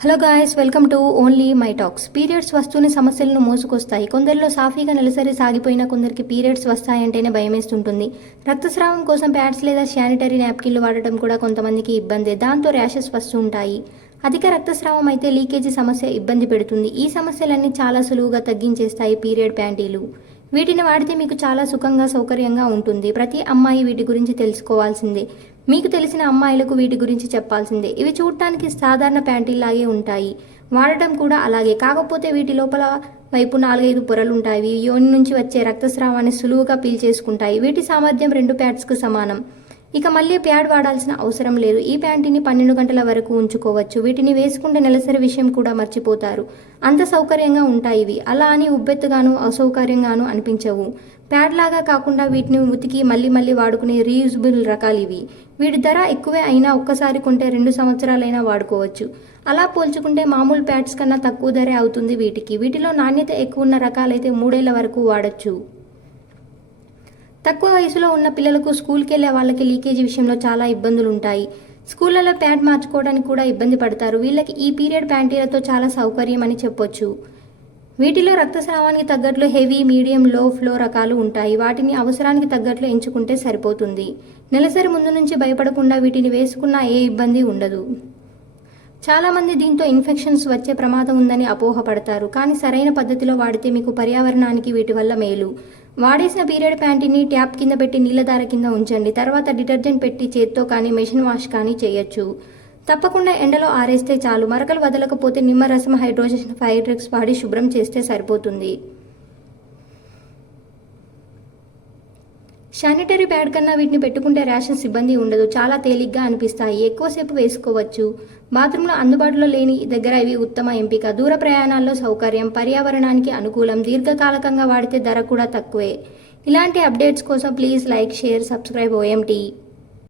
Hello guys, welcome to only my talks. Periods వస్తూనే సమస్యలను మోసుకొస్తాయి. కొందరిలో సాఫీగా నెలసరి సాగిపోయినా కొందరికి పీరియడ్స్ వస్తాయంటేనే భయమేస్తుంటుంది. రక్తస్రావం కోసం ప్యాడ్స్ లేదా శానిటరీ నాప్కిన్లు వాడటం కూడా కొంతమందికి ఇబ్బందే. దాంతో ర్యాషెస్ వస్తుంటాయి. అధిక రక్తస్రావం అయితే లీకేజీ సమస్య ఇబ్బంది పెడుతుంది. ఈ సమస్యలన్నీ చాలా సులువుగా తగ్గించేస్తాయి పీరియడ్ ప్యాంటీలు. వీటిని వాడితే మీకు చాలా సుఖంగా సౌకర్యంగా ఉంటుంది. ప్రతి అమ్మాయి వీటి గురించి తెలుసుకోవాల్సిందే. మీకు తెలిసిన అమ్మాయిలకు వీటి గురించి చెప్పాల్సిందే. ఇవి చూడటానికి సాధారణ ప్యాంటీల్లాగే ఉంటాయి, వాడటం కూడా అలాగే. కాకపోతే వీటి లోపల వైపు 4-5 పొరలుంటాయి. యోని నుంచి వచ్చే రక్తస్రావాన్ని సులువుగా పీల్చేసుకుంటాయి. వీటి సామర్థ్యం 2 ప్యాడ్స్కు సమానం. ఇక మళ్ళీ ప్యాడ్ వాడాల్సిన అవసరం లేదు. ఈ ప్యాంటీని 12 గంటల వరకు ఉంచుకోవచ్చు. వీటిని వేసుకుంటే నెలసరి విషయం కూడా మర్చిపోతారు. అంత సౌకర్యంగా ఉంటాయి ఇవి. అలా అని ఉబ్బెత్తుగాను అసౌకర్యంగాను అనిపించవు. ప్యాడ్ లాగా కాకుండా వీటిని ఉతికి మళ్ళీ మళ్ళీ వాడుకునే రీయూజబుల్ రకాలు ఇవి. వీటి ధర ఎక్కువే అయినా ఒక్కసారి కొంటే 2 సంవత్సరాలైనా వాడుకోవచ్చు. అలా పోల్చుకుంటే మామూలు ప్యాడ్స్ కన్నా తక్కువ ధరే అవుతుంది వీటికి. వీటిలో నాణ్యత ఎక్కువ ఉన్న రకాలైతే 3 ఏళ్ల వరకు వాడచ్చు. తక్కువ వయసులో ఉన్న పిల్లలకు స్కూల్కి వెళ్ళే వాళ్ళకి లీకేజీ విషయంలో చాలా ఇబ్బందులు ఉంటాయి. స్కూళ్ళలో ప్యాడ్ మార్చుకోవడానికి కూడా ఇబ్బంది పడతారు. వీళ్ళకి ఈ పీరియడ్ ప్యాంటీలతో చాలా సౌకర్యం అని చెప్పొచ్చు. వీటిలో రక్తస్రావానికి తగ్గట్లు హెవీ, మీడియం, లో ఫ్లో రకాలు ఉంటాయి. వాటిని అవసరానికి తగ్గట్లు ఎంచుకుంటే సరిపోతుంది. నెలసరి ముందు నుంచి భయపడకుండా వీటిని వేసుకున్నా ఏ ఇబ్బంది ఉండదు. చాలామంది దీంతో ఇన్ఫెక్షన్స్ వచ్చే ప్రమాదం ఉందని అపోహపడతారు. కానీ సరైన పద్ధతిలో వాడితే మీకు పర్యావరణానికి వీటి వల్ల మేలు. వాడేసిన పీరియడ్ ప్యాంటీని ట్యాప్ కింద పెట్టి నీళ్ళధార కింద ఉంచండి. తర్వాత డిటర్జెంట్ పెట్టి చేత్తో కానీ మెషిన్ వాష్ కానీ చేయొచ్చు. తప్పకుండా ఎండలో ఆరేస్తే చాలు. మరకలు వదలకపోతే నిమ్మరసం, హైడ్రోజన్ ఫైడ్రెక్స్ వాడి శుభ్రం చేస్తే సరిపోతుంది. శానిటరీ ప్యాడ్ కన్నా వీటిని పెట్టుకుంటే ర్యాషెస్ ఇబ్బంది ఉండదు. చాలా తేలిగ్గా అనిపిస్తాయి. ఎక్కువసేపు వేసుకోవచ్చు. బాత్రూంలో అందుబాటులో లేని దగ్గర ఇవి ఉత్తమ ఎంపిక. దూర ప్రయాణాల్లో సౌకర్యం, పర్యావరణానికి అనుకూలం. దీర్ఘకాలికంగా వాడితే ధర కూడా తక్కువే. ఇలాంటి అప్డేట్స్ కోసం please like, share, subscribe OMT.